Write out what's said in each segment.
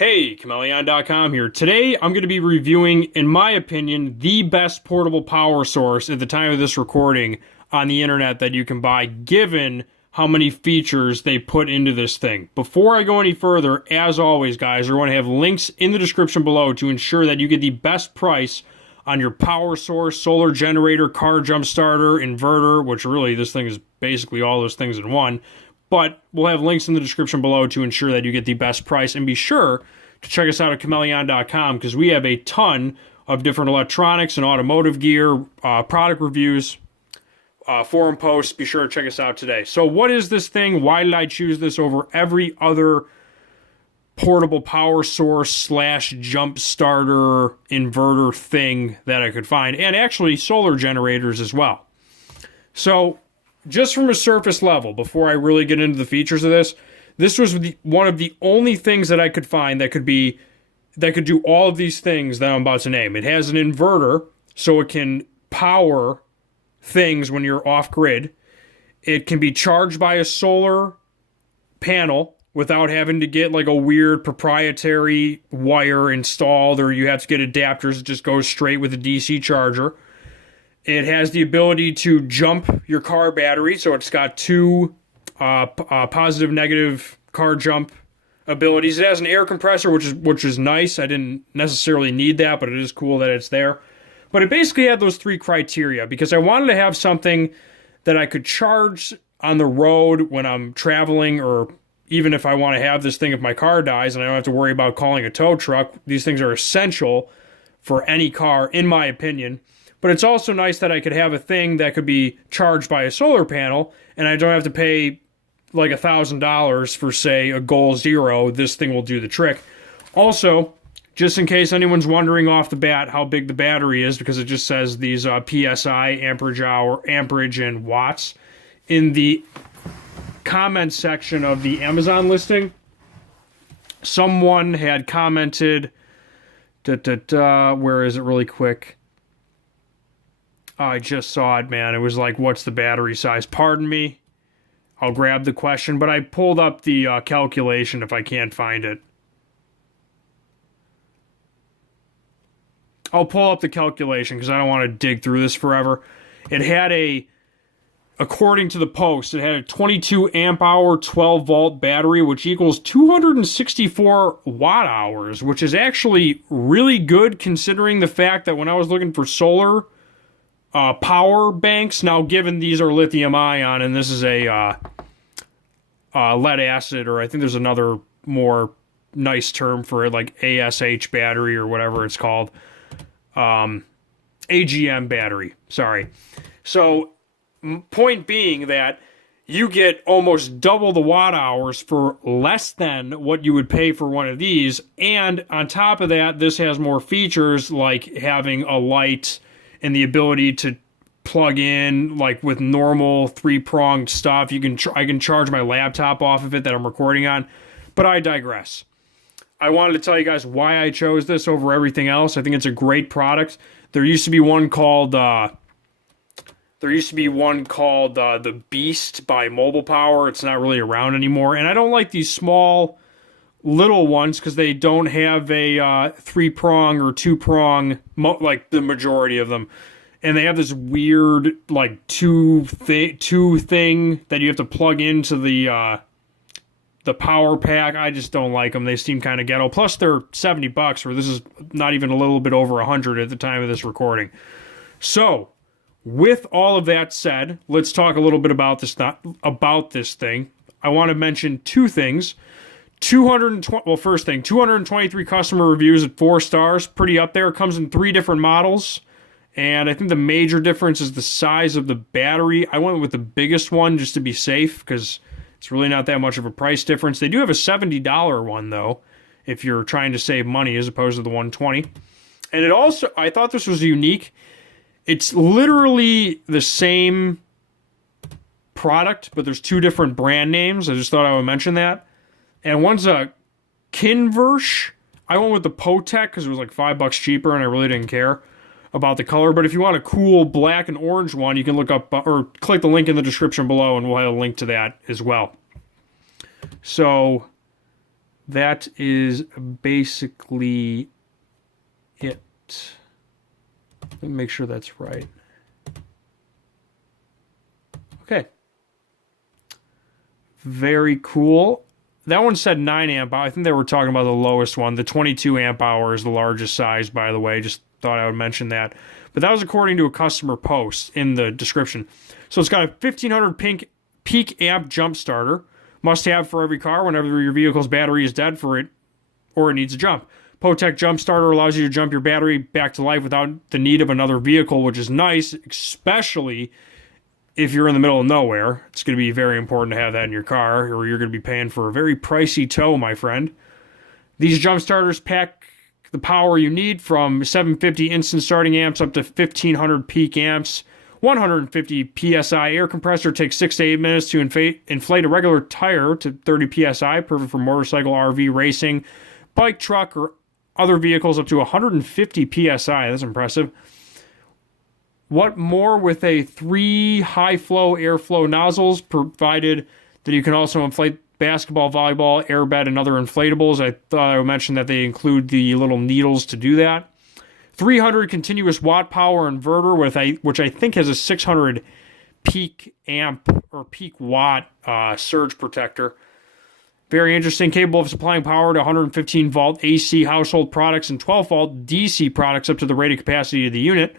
Hey, Chmelaeon.com here. Today I'm going to be reviewing, in my opinion, the best portable power source at the time of this recording on the internet that you can buy, given how many features they put into this thing. Before I go any further, as always, guys, I want to have links in the description below to ensure that you get the best price on your power source, solar generator, car jump starter, inverter, which really this thing is basically all those things in one. But we'll have links in the description below to ensure that you get the best price. And be sure to check us out at Chmelaeon.com because we have a ton of different electronics and automotive gear, product reviews, forum posts. Be sure to check us out today. So what is this thing? Why did I choose this over every other portable power source slash jump starter inverter thing that I could find? And actually solar generators as well. So just from a surface level, before I really get into the features of this, this was one of the only things that I could find that could do all of these things that I'm about to name. It has an inverter, so it can power things when you're off grid. It can be charged by a solar panel without having to get like a weird proprietary wire installed, or you have to get adapters that just go straight with a DC charger. It has the ability to jump your car battery, so it's got two positive, negative car jump abilities. It has an air compressor, which is nice. I didn't necessarily need that, but it is cool that it's there. But it basically had those three criteria because I wanted to have something that I could charge on the road when I'm traveling, or even if I want to have this thing if my car dies and I don't have to worry about calling a tow truck. These things are essential for any car, in my opinion. But it's also nice that I could have a thing that could be charged by a solar panel, and I don't have to pay like $1,000 for, say, a Goal Zero. This thing will do the trick. Also, just in case anyone's wondering off the bat how big the battery is, because it just says these PSI, amperage, and watts. In the comment section of the Amazon listing, someone had commented, where is it really quick? I just saw it, man. It was like, what's the battery size? Pardon me. I'll grab the question, but I pulled up the calculation if I can't find it. I'll pull up the calculation because I don't want to dig through this forever. It had according to the post, it had a 22 amp hour, 12 volt battery, which equals 264 watt hours, which is actually really good considering the fact that when I was looking for solar power banks, now given these are lithium ion and this is a lead acid, or I think there's another more nice term for it, like ASH battery or whatever it's called, AGM battery, sorry. So point being that you get almost double the watt hours for less than what you would pay for one of these, and on top of that, this has more features like having a light and the ability to plug in like with normal three-pronged stuff. I can charge my laptop off of it that I'm recording on, but I digress. I wanted to tell you guys why I chose this over everything else. I think it's a great product. There used to be one called the Beast by Mobile Power. It's not really around anymore, and I don't like these small little ones because they don't have a three-prong or two-prong like the majority of them, and they have this weird like two thing that you have to plug into the power pack. I just don't like them. They seem kind of ghetto. Plus they're $70, where this is not even a little bit over 100 at the time of this recording. So with all of that said, let's talk a little bit about this thing. I want to mention two things. 223 customer reviews at 4 stars, pretty up there. It comes in 3 different models, and I think the major difference is the size of the battery. I went with the biggest one just to be safe because it's really not that much of a price difference. They do have a $70 one though, if you're trying to save money as opposed to the $120. And it also, I thought this was unique. It's literally the same product, but there's 2 different brand names. I just thought I would mention that. And one's a Kinversh. I went with the Potek because it was like $5 cheaper and I really didn't care about the color. But if you want a cool black and orange one, you can look up or click the link in the description below and we'll have a link to that as well. So that is basically it. Let me make sure that's right. Okay. Very cool. That one said 9 amp hour. I think they were talking about the lowest one. The 22 amp hour is the largest size, by the way. Just thought I would mention that. But that was according to a customer post in the description. So it's got a 1500 peak amp jump starter. Must have for every car whenever your vehicle's battery is dead for it or it needs a jump. Potek jump starter allows you to jump your battery back to life without the need of another vehicle, which is nice, especially if you're in the middle of nowhere. It's going to be very important to have that in your car, or you're going to be paying for a very pricey tow, my friend. These jump starters pack the power you need from 750 instant starting amps up to 1500 peak amps. 150 psi air compressor takes 6 to 8 minutes to inflate a regular tire to 30 psi, perfect for motorcycle, RV, racing, bike, truck, or other vehicles up to 150 psi. That's impressive. What more with a 3 high-flow airflow nozzles, provided that you can also inflate basketball, volleyball, airbed, and other inflatables. I thought I would mention that they include the little needles to do that. 300 continuous watt power inverter, which I think has a 600 peak amp or peak watt surge protector. Very interesting. Capable of supplying power to 115 volt AC household products and 12 volt DC products up to the rated capacity of the unit.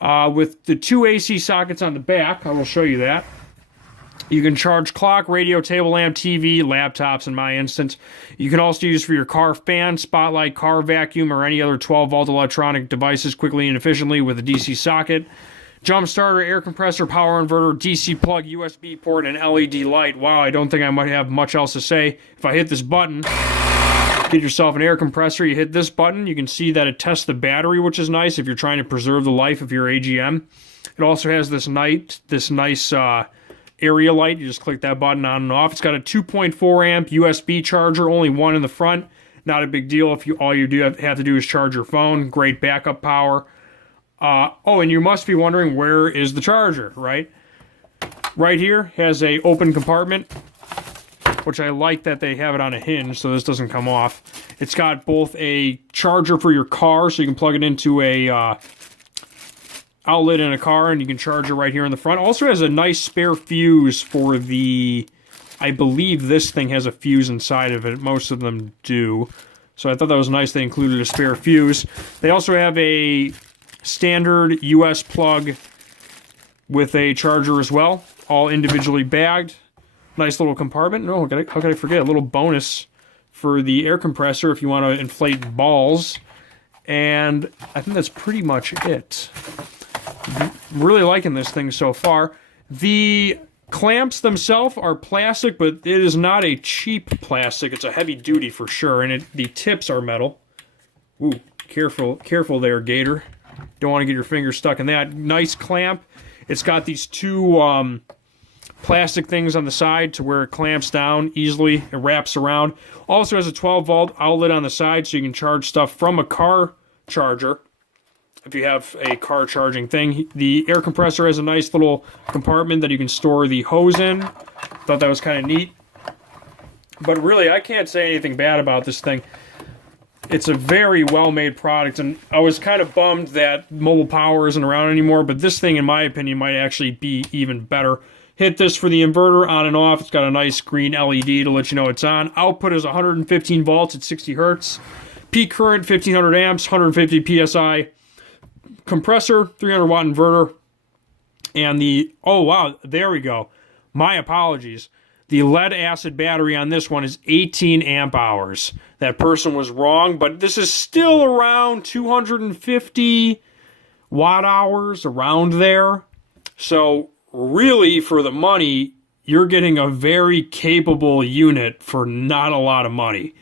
With the 2 AC sockets on the back, I will show you that. You can charge clock, radio, table lamp, TV, laptops in my instance. You can also use for your car fan, spotlight, car vacuum, or any other 12-volt electronic devices quickly and efficiently with a DC socket. Jump starter, air compressor, power inverter, DC plug, USB port, and LED light. Wow, I don't think I might have much else to say. If I hit this button, get yourself an air compressor. You hit this button, you can see that it tests the battery, which is nice if you're trying to preserve the life of your AGM. It also has this nice area light. You just click that button on and off. It's got a 2.4 amp USB charger, only one in the front. Not a big deal if all you do have to do is charge your phone. Great backup power. Oh, and you must be wondering, where is the charger, right? Right here has a open compartment, which I like that they have it on a hinge so this doesn't come off. It's got both a charger for your car, so you can plug it into a outlet in a car and you can charge it right here in the front. Also has a nice spare fuse for the, I believe this thing has a fuse inside of it. Most of them do. So I thought that was nice they included a spare fuse. They also have a standard US plug with a charger as well, all individually bagged. Nice little compartment. No, how could I forget? A little bonus for the air compressor if you want to inflate balls. And I think that's pretty much it. I'm really liking this thing so far. The clamps themselves are plastic, but it is not a cheap plastic. It's a heavy duty for sure, and the tips are metal. Ooh, careful there, Gator. Don't want to get your finger stuck in that. Nice clamp. It's got these two plastic things on the side to where it clamps down easily. It wraps around. Also has a 12-volt outlet on the side so you can charge stuff from a car charger if you have a car charging thing. The air compressor has a nice little compartment that you can store the hose in. Thought that was kind of neat. But really, I can't say anything bad about this thing. It's a very well-made product, and I was kind of bummed that Mobile Power isn't around anymore, but this thing, in my opinion, might actually be even better. Hit this for the inverter, on and off. It's got a nice green LED to let you know it's on. Output is 115 volts at 60 hertz. Peak current, 1500 amps, 150 psi. Compressor, 300 watt inverter. And the, oh wow, there we go. My apologies. The lead acid battery on this one is 18 amp hours. That person was wrong, but this is still around 250 watt hours, around there. So really, for the money, you're getting a very capable unit for not a lot of money.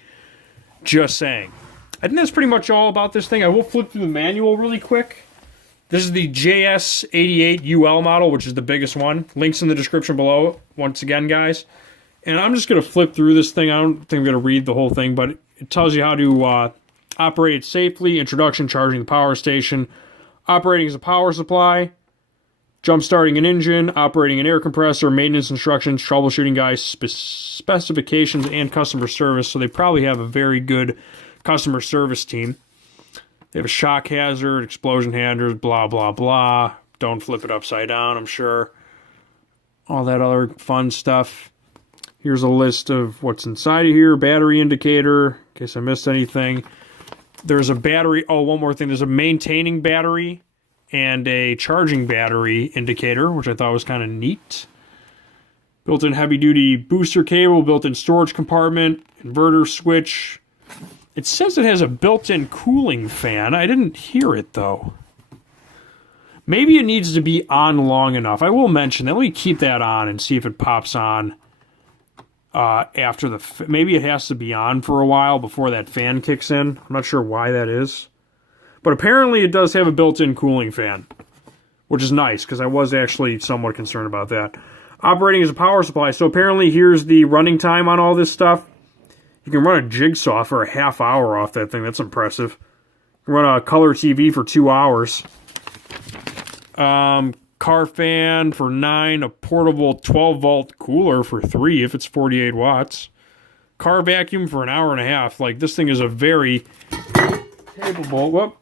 Just saying. I think that's pretty much all about this thing. I will flip through the manual really quick. This is the JS88UL model, which is the biggest one. Links in the description below, once again, guys. And I'm just going to flip through this thing. I don't think I'm going to read the whole thing, but it tells you how to operate it safely. Introduction, charging the power station. Operating as a power supply. Jump starting an engine, operating an air compressor, maintenance instructions, troubleshooting guides, specifications, and customer service. So they probably have a very good customer service team. They have a shock hazard, explosion hazard, blah, blah, blah. Don't flip it upside down, I'm sure. All that other fun stuff. Here's a list of what's inside of here. Battery indicator, in case I missed anything. There's a battery. Oh, one more thing. There's a maintaining battery and a charging battery indicator, which I thought was kind of neat. Built-in heavy-duty booster cable, built-in storage compartment, inverter switch. It says it has a built-in cooling fan. I didn't hear it, though. Maybe it needs to be on long enough. I will mention that. Let me keep that on and see if it pops on after the... Maybe it has to be on for a while before that fan kicks in. I'm not sure why that is. But apparently it does have a built-in cooling fan, which is nice, because I was actually somewhat concerned about that. Operating as a power supply. So apparently here's the running time on all this stuff. You can run a jigsaw for a half hour off that thing. That's impressive. You can run a color TV for 2 hours. Car fan for 9. A portable 12-volt cooler for 3 if it's 48 watts. Car vacuum for an hour and a half. Like, this thing is a very capable... Whoop.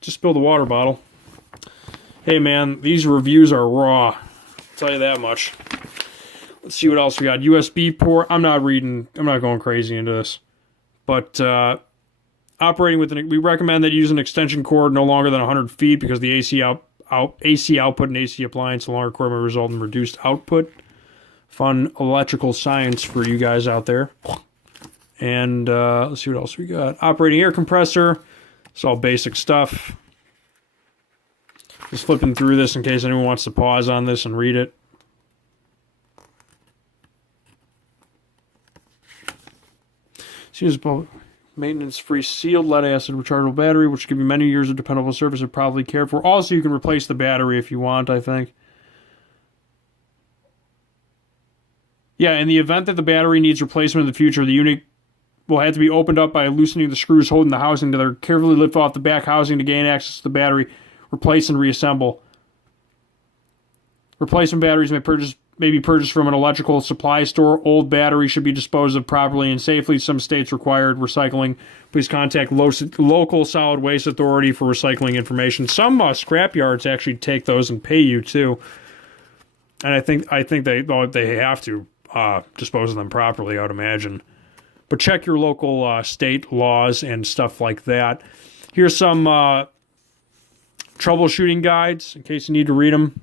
Just spilled the water bottle. Hey, man, these reviews are raw. I'll tell you that much. Let's see what else we got. USB port. I'm not going crazy into this. But operating with we recommend that you use an extension cord no longer than 100 feet because the AC output and AC appliance no longer cord may result in reduced output. Fun electrical science for you guys out there. And let's see what else we got. Operating air compressor. It's all basic stuff. Just flipping through this in case anyone wants to pause on this and read it. Seems maintenance-free sealed lead-acid rechargeable battery, which give you many years of dependable service and probably cared for. Also, you can replace the battery if you want, I think. Yeah, in the event that the battery needs replacement in the future, the unit will have to be opened up by loosening the screws holding the housing together. Carefully lift off the back housing to gain access to the battery. Replace and reassemble. Replacement batteries may be purchased from an electrical supply store. Old batteries should be disposed of properly and safely. Some states required recycling. Please contact local solid waste authority for recycling information. Some scrap yards actually take those and pay you too. And I think they have to dispose of them properly, I would imagine. But check your local state laws and stuff like that. Here's some troubleshooting guides in case you need to read them.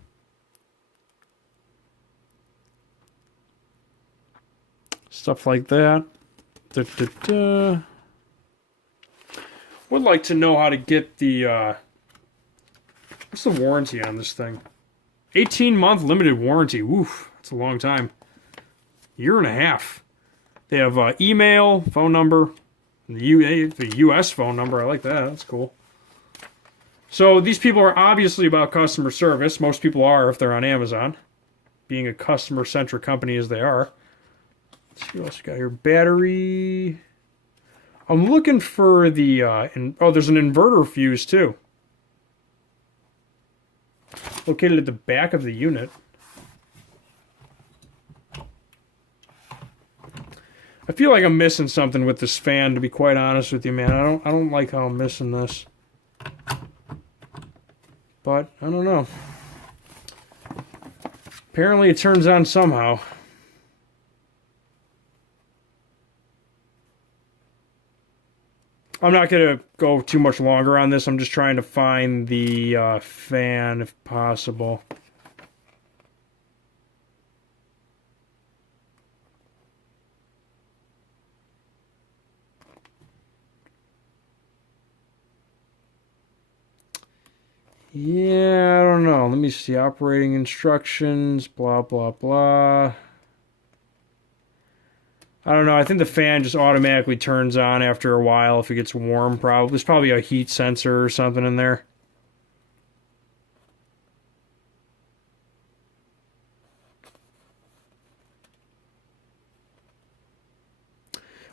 Stuff like that. Would like to know how to get the... what's the warranty on this thing? 18-month limited warranty. Oof, that's a long time. Year and a half. They have email, phone number, the U.S. phone number. I like that. That's cool. So these people are obviously about customer service. Most people are if they're on Amazon, being a customer-centric company as they are. Let's see what else we got here. Battery. I'm looking for the... there's an inverter fuse, too. Located at the back of the unit. I feel like I'm missing something with this fan, to be quite honest with you, man. I don't like how I'm missing this. But, I don't know. Apparently it turns on somehow. I'm not going to go too much longer on this. I'm just trying to find the fan, if possible. Yeah, I don't know. Let me see. Operating instructions, blah, blah, blah. I don't know. I think the fan just automatically turns on after a while if it gets warm. Probably. There's probably a heat sensor or something in there.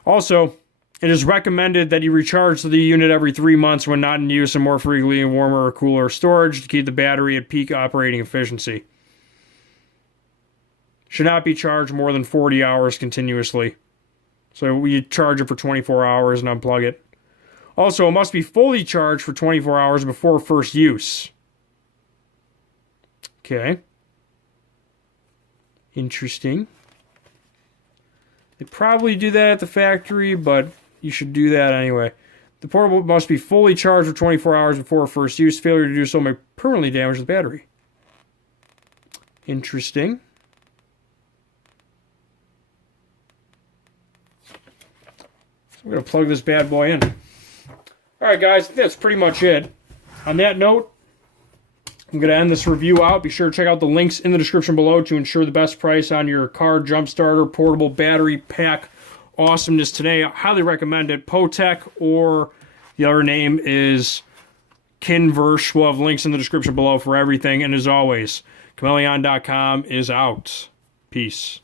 Also, It is recommended that you recharge the unit every 3 months when not in use and more frequently in warmer or cooler storage to keep the battery at peak operating efficiency. Should not be charged more than 40 hours continuously. So we charge it for 24 hours and unplug it. Also, it must be fully charged for 24 hours before first use. Okay. Interesting. They probably do that at the factory, but you should do that anyway. The portable must be fully charged for 24 hours before first use. Failure to do so may permanently damage the battery. Interesting. So I'm going to plug this bad boy in. Alright guys, that's pretty much it. On that note, I'm going to end this review out. Be sure to check out the links in the description below to ensure the best price on your car jump starter portable battery pack awesomeness today. I highly recommend it. Potek, or the other name is Inverter. We'll have links in the description below for everything. And as always, Chmelaeon.com is out. Peace.